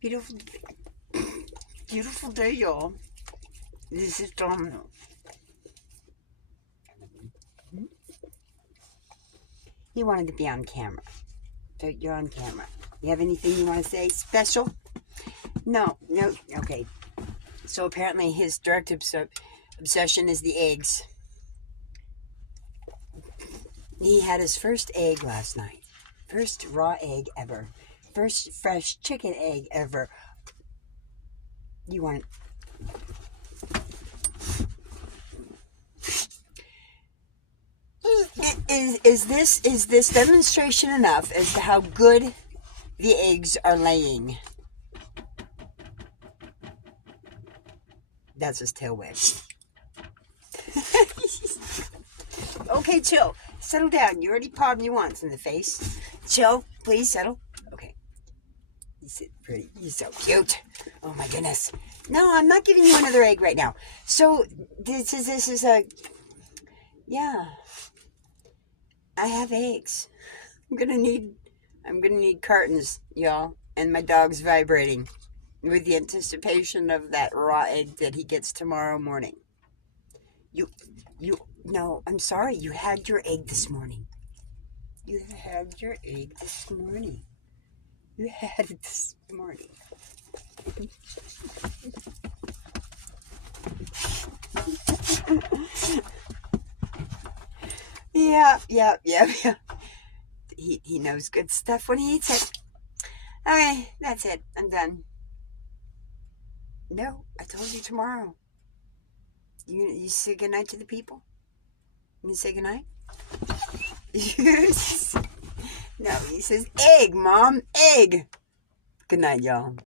Beautiful, beautiful day, y'all. This is Domino. He wanted to be on camera. So you're on camera. You have anything you want to say special? No. Okay. So apparently his direct obsession is the eggs. He had his first egg last night. First raw egg ever. First fresh chicken egg ever. You want... Is this demonstration enough as to how good the eggs are laying? That's his tail wag. Okay, chill. Settle down. You already pawed me once in the face. Chill, please, settle. Okay. He's pretty. He's so cute. Oh my goodness. No, I'm not giving you another egg right now. So this is a... Yeah. I have eggs. I'm gonna need cartons, y'all, and my dog's vibrating with the anticipation of that raw egg that he gets tomorrow morning. No, I'm sorry. You had your egg this morning. You had your egg this morning. You had it this morning. Yeah. He knows good stuff when he eats it. Okay, that's it. I'm done. No, I told you tomorrow. You say goodnight to the people? You say goodnight? No, he says egg, Mom, egg. Good night, y'all.